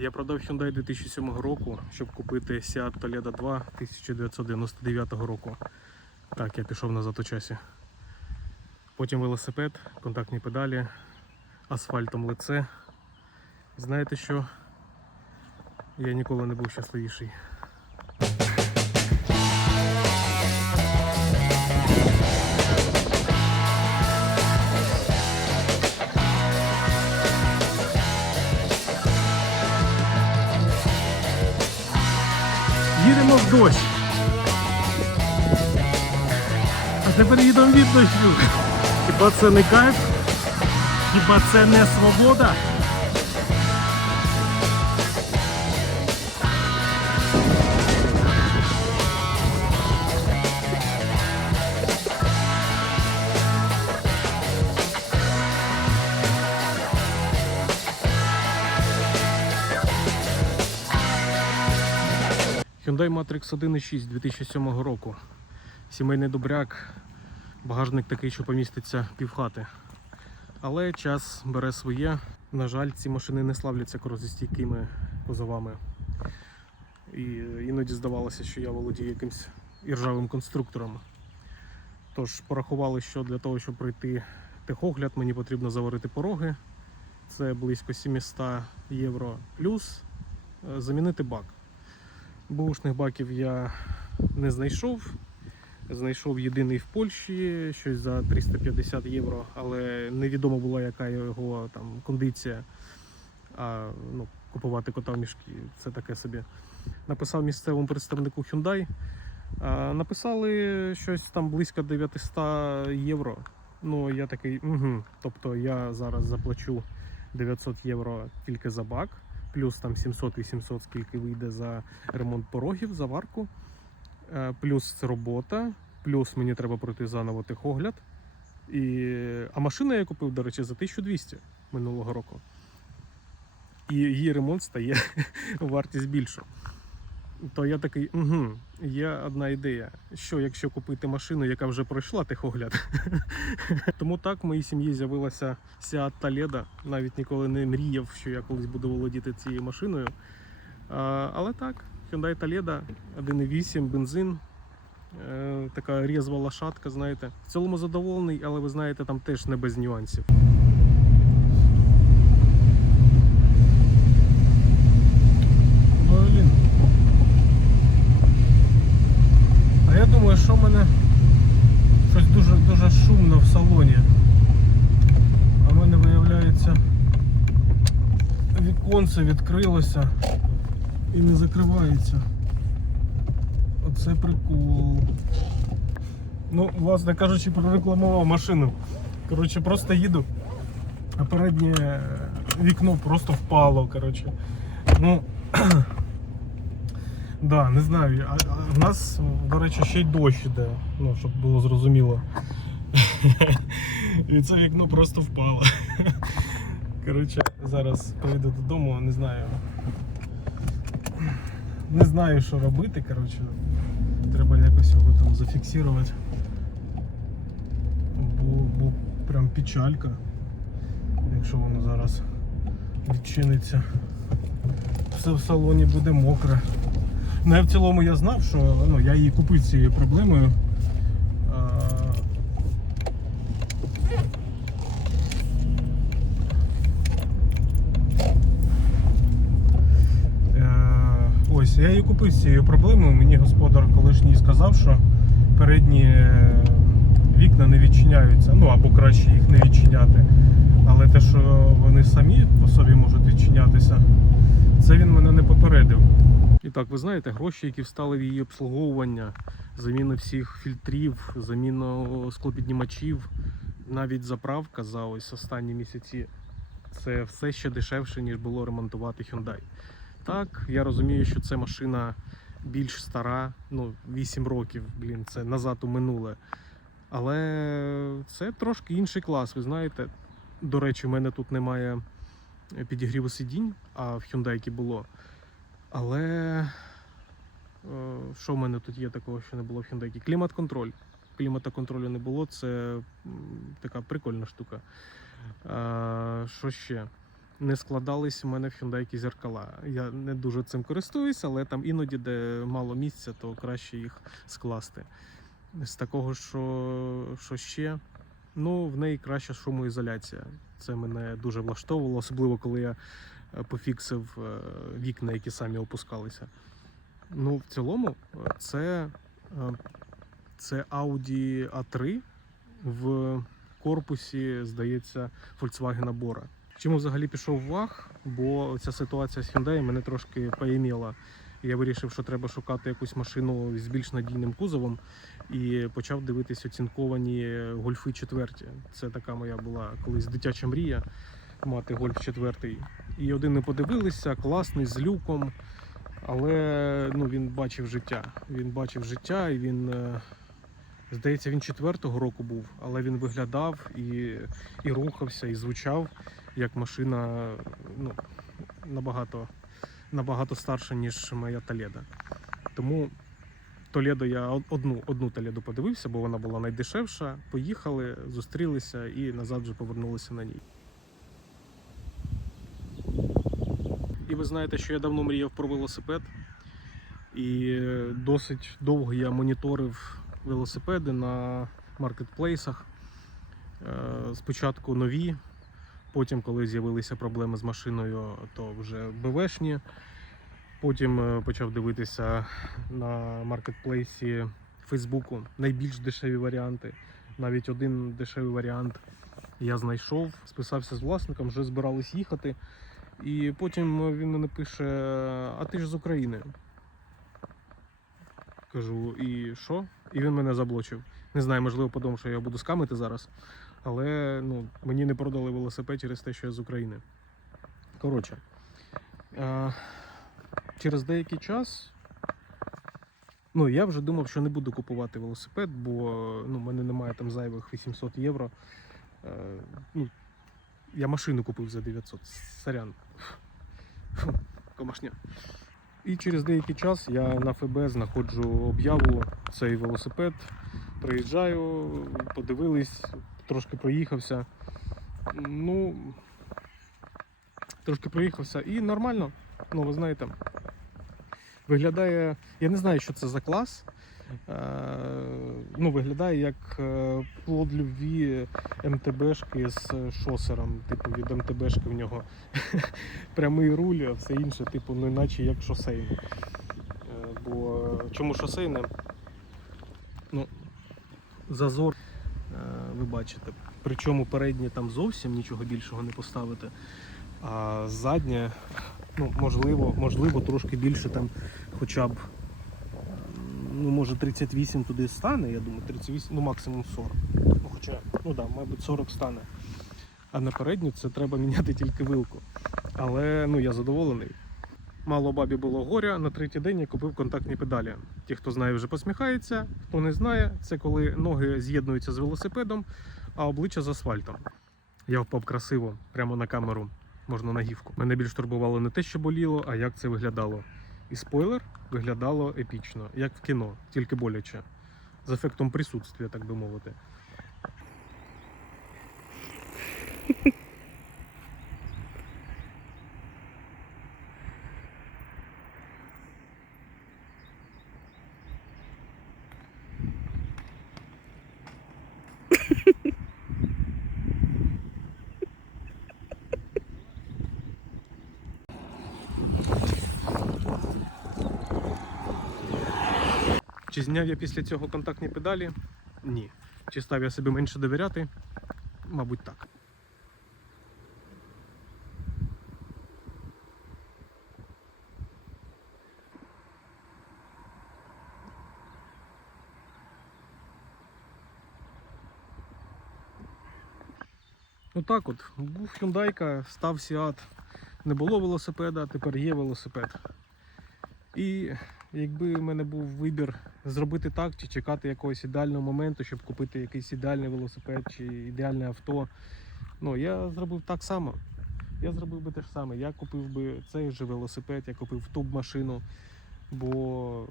Я продав Hyundai 2007 року, щоб купити Seat Toledo 2 1999 року. Так, я пішов назад у часі. Потім велосипед, контактні педалі, асфальтом лице. Знаєте що? Я ніколи не був щасливіший. Тепер від дощу. Хіба це не кайф? Хіба це не свобода? Hyundai Matrix 1.6 2007 року. Сімейний добряк, багажник такий, що поміститься півхати. Але час бере своє. На жаль, ці машини не славляться корозостійкими кузовами. І іноді здавалося, що я володію якимсь іржавим конструктором. Тож порахували, що для того, щоб пройти техогляд, мені потрібно заварити пороги. Це близько 700 євро. Плюс е, замінити бак. Бушних баків я не знайшов. Знайшов єдиний в Польщі, щось за 350 євро, але невідомо була, яка його там кондиція. А ну, купувати кота в мішки це таке собі. Написав місцевому представнику Hyundai. А, написали щось там близько 900 євро. Ну, я такий, угу. Тобто я зараз заплачу 900 євро тільки за бак плюс там 700-800, скільки вийде за ремонт порогів, заварку, Е, плюс це робота, плюс мені треба пройти заново техогляд. І... А машину я купив, до речі, за 1200 минулого року. І її ремонт стає вартість більша. То я такий, угу, є одна ідея. Що якщо купити машину, яка вже пройшла техогляд? Тому так в моїй сім'ї з'явилася Seat Toledo. Навіть ніколи не мріяв, що я колись буду володіти цією машиною. А, але так, Hyundai Toledo 1.8 бензин. Е, така різва лошадка, знаєте. В цілому задоволений, але ви знаєте, там теж не без нюансів. Блін. А я думаю, що в мене щось дуже дуже шумно в салоні. А в мене виявляється віконце відкрилося і не закривається. Оце прикол. Ну, власне кажучи, прорекламував машину. Коротше, просто їду, а переднє вікно просто впало. Коротше. Ну, да, не знаю. А, а в нас, до речі, ще й дощ іде, ну, щоб було зрозуміло. І це вікно просто впало. Коротше, зараз поїду додому, не знаю. Не знаю, що робити, коротше. Треба якось його там зафіксувати. Бо, бо прям печалька, якщо воно зараз відчиниться. Все в салоні буде мокре. Ну, я в цілому я знав, що ну, я її купив з цією проблемою. А, Е, Ось, я її купив з цією проблемою. Мені господар колишній сказав, що передні е, вікна не відчиняються. Ну або краще їх не відчиняти. Але те, що вони самі по собі можуть відчинятися, це він мене не попередив. І так, ви знаєте, гроші, які встали в її обслуговування, заміну всіх фільтрів, заміну склопіднімачів, навіть заправка за ось останні місяці, це все ще дешевше, ніж було ремонтувати Hyundai. Так, я розумію, що це машина більш стара, ну 8 років, блін, це назад у минуле. Але це трошки інший клас. Ви знаєте, до речі, в мене тут немає підігріву сидінь, а в Hyundai було. Але е, що в мене тут є такого, що не було в Hyundai? Клімат-контроль. Клімата контролю не було, це така прикольна штука. Е, Що ще? Не складались у мене в Hyundai зеркала. Я не дуже цим користуюсь, але там іноді, де мало місця, то краще їх скласти. З такого, що, що ще, ну, в неї краща шумоізоляція. Це мене дуже влаштовувало, особливо коли я е, пофіксив е, вікна, які самі опускалися. Ну, в цілому, це, е, це Audi A3 в корпусі, здається, Volkswagen Bora. Чому взагалі пішов ваг? Бо ця ситуація з Hyundai мене трошки поіміла. Я вирішив, що треба шукати якусь машину з більш надійним кузовом і почав дивитись оцінковані гольфи четверті. Це така моя була колись дитяча мрія мати гольф четвертий. І один не подивилися, класний, з люком. Але ну, він бачив життя. Він бачив життя і він. е, Здається, він четвертого року був, але він виглядав і, і рухався, і звучав як машина ну, набагато, набагато старша, ніж моя Толеда. Тому Толедо я одну, одну Толеду подивився, бо вона була найдешевша. Поїхали, зустрілися і назад вже повернулися на ній. І ви знаєте, що я давно мріяв про велосипед. І досить довго я моніторив велосипеди на маркетплейсах. Е, Спочатку нові, потім, коли з'явилися проблеми з машиною, то вже БВшні. Потім е, почав дивитися на маркетплейсі Фейсбуку найбільш дешеві варіанти. Навіть один дешевий варіант я знайшов, списався з власником, вже збирались їхати. І потім він мене пише: А ти ж з України? Кажу, і що? І він мене заблочив. Не знаю, можливо, подумав, що я буду скамити зараз. Але ну, мені не продали велосипед через те, що я з України. Коротше, е, через деякий час. Ну, я вже думав, що не буду купувати велосипед, бо ну, в мене немає там зайвих 800 євро. Е, ну, я машину купив за 900. Сорян. Комашня. І через деякий час я на ФБ знаходжу об'яву цей велосипед. Приїжджаю, подивились, трошки проїхався. Ну, трошки проїхався і нормально. Ну, ви знаєте, виглядає. Я не знаю, що це за клас. Е, ну, виглядає як е, плод любві МТБшки з шосером. Типу від МТБшки в нього прямий руль, а все інше, типу, ну іначе як шосейне. Бо е, чому шосейне? Ну, зазор, ви бачите. Причому переднє там зовсім нічого більшого не поставити. А заднє, ну, можливо, можливо, трошки більше там хоча б. Ну, може 38 туди стане, я думаю, 38, ну максимум 40. Ну, хоча, ну да, мабуть, 40 стане. А на передню це треба міняти тільки вилку. Але ну, я задоволений. Мало бабі було горя. На третій день я купив контактні педалі. Ті, хто знає, вже посміхається. Хто не знає, це коли ноги з'єднуються з велосипедом, а обличчя з асфальтом. Я впав красиво, прямо на камеру, можна на гівку. Мене більш турбувало не те, що боліло, а як це виглядало. І спойлер виглядало епічно, як в кіно, тільки боляче. З ефектом присутствия, так би мовити. Чи зняв я після цього контактні педалі? Ні. Чи став я собі менше довіряти? Мабуть, так. Отак от. Був Hyundai, став Seat. Не було велосипеда, тепер є велосипед. І якби в мене був вибір зробити так, чи чекати якогось ідеального моменту, щоб купити якийсь ідеальний велосипед чи ідеальне авто, ну я зробив так само. Я зробив би те ж саме. Я купив би цей же велосипед, я купив ту машину. бо.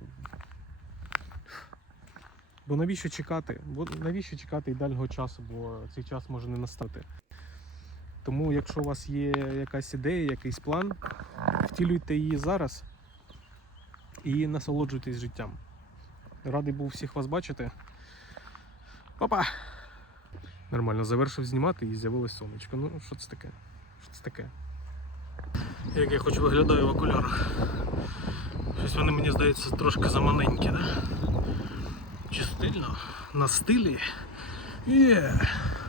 Бо навіщо чекати? Бо навіщо чекати ідеального часу, бо цей час може не настати. Тому, якщо у вас є якась ідея, якийсь план, втілюйте її зараз і насолоджуйтесь життям. Радий був всіх вас бачити. Опа! Нормально завершив знімати і з'явилось сонечко. Ну, що це таке? Що це таке? Як я хоч виглядаю в окулярах. Щось вони мені здається трошки замаленькі, да? Чи стильно? На стилі? Є!